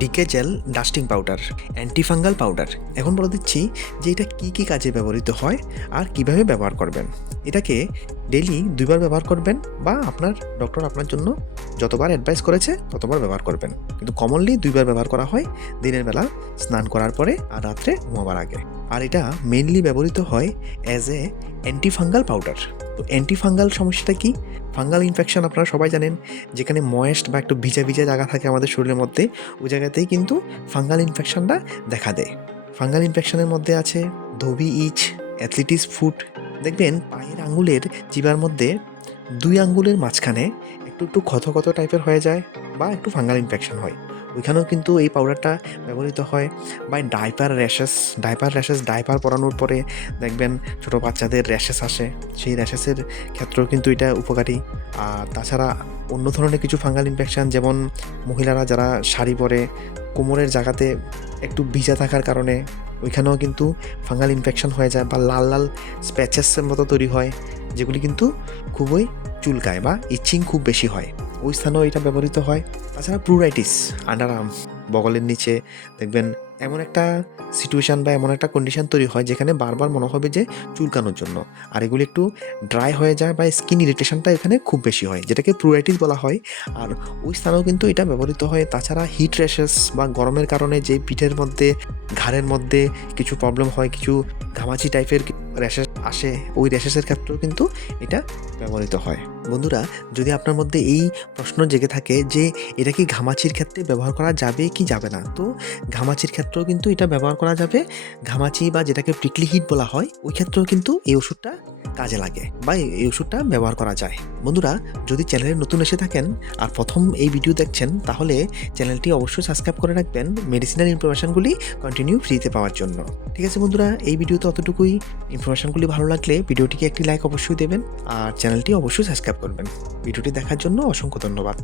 Decay gel dusting powder, antifungal powder. এখন বলে দিচ্ছি যে এটা কী কাজে ব্যবহৃত হয় আর কিভাবে ব্যবহার করবেন। এটাকে ডেইলি 2 বার ব্যবহার করবেন বা আপনার ডক্টর আপনার জন্য যতবার অ্যাডভাইস করেছে ততবার ব্যবহার করবেন। কিন্তু কমনলি 2 বার ব্যবহার করা হয়, দিনের বেলা স্নান করার পরে আর রাত্রে ঘুমাবার আগে। আর এটা মেইনলি ব্যবহৃত হয় অ্যাজ এ অ্যান্টিফাঙ্গাল পাউডার। তো অ্যান্টিফাঙ্গাল সমস্যাটা কি? ফাঙ্গাল ইনফেকশন আপনারা সবাই জানেন, যেখানে ময়েস্ট বা একটু ভিজা জায়গা থাকে আমাদের শরীরের মধ্যে, ওই জায়গাতেই কিন্তু ফাঙ্গাল ইনফেকশনটা দেখা দেয়। ফাঙ্গাল ইনফেকশনের মধ্যে আছে ধোবি ইচ, অ্যাথলিটিস ফুট। দেখবেন পায়ের আঙুলের চিবার মধ্যে 2 আঙ্গুলের মাঝখানে একটু ক্ষত টাইপের হয়ে যায় বা একটু ফাঙ্গাল ইনফেকশন হয়। ওইখানেও কিন্তু এই পাউডারটা ব্যবহৃত হয়। বা ডাইপার র্যাশেস ডাইপার পরানোর পরে দেখবেন ছোটো বাচ্চাদের র্যাশেস আসে, সেই র্যাশেসের ক্ষেত্রেও কিন্তু এটা উপকারী। আর তাছাড়া অন্য ধরনের কিছু ফাঙ্গাল ইনফেকশান, যেমন মহিলারা যারা শাড়ি পরে কোমরের জায়গাতে একটু ভিজা থাকার কারণে ওইখানেও কিন্তু ফাঙ্গাল ইনফেকশন হয়ে যায় বা লাল স্প্যাচেসের মতো তৈরি হয়, যেগুলি কিন্তু খুবই চুলকায় বা ইচিং খুব বেশি হয়, ওই স্থানেও এটা ব্যবহৃত হয়। তাছাড়া প্লুরাইটিস, আন্ডারআর্ম, বগলের নিচে দেখবেন এমন একটা সিচুয়েশান বা এমন একটা কন্ডিশন তৈরি হয় যেখানে বারবার মনে হবে যে চুলকানোর জন্য, আর এগুলি একটু ড্রাই হয়ে যায় বা স্কিন ইরিটেশনটা এখানে খুব বেশি হয়, যেটাকে প্লুরাইটিস বলা হয়। আর ওই স্থানেও কিন্তু এটা ব্যবহৃত হয়। তাছাড়া হিট র্যাশেস বা গরমের কারণে যে পিঠের মধ্যে, ঘাড়ের মধ্যে কিছু প্রবলেম হয়, কিছু ঘামাচি টাইপের র্যাশেস আসে, ওই র্যাশেসের ক্ষেত্রেও কিন্তু এটা ব্যবহৃত হয়। বন্ধুরা, যদি আপনার মধ্যে এই প্রশ্ন জেগে থাকে যে এটা কি ঘামাচির ক্ষেত্রে ব্যবহার করা যাবে কি যাবে না, তো ঘামাচির ক্ষেত্রেও কিন্তু এটা ব্যবহার করা যাবে। ঘামাচি বা যেটাকে প্রিকলি হিট বলা হয়, ওই ক্ষেত্রেও কিন্তু এই ওষুধটা কাজে লাগে বা এই ওষুধটা ব্যবহার করা যায়। বন্ধুরা, যদি চ্যানেলে নতুন এসে থাকেন আর প্রথম এই ভিডিও দেখছেন, তাহলে চ্যানেলটি অবশ্যই সাবস্ক্রাইব করে রাখবেন মেডিসিনাল ইনফরমেশনগুলি কন্টিনিউ ফ্রিতে পাওয়ার জন্য। ঠিক আছে বন্ধুরা, এই ভিডিওতে অতটুকুই। ইনফরমেশনগুলি ভালো লাগলে ভিডিওটিকে একটি লাইক অবশ্যই দেবেন আর চ্যানেলটি অবশ্যই সাবস্ক্রাইব করবেন। ভিডিওটি দেখার জন্য অসংখ্য ধন্যবাদ।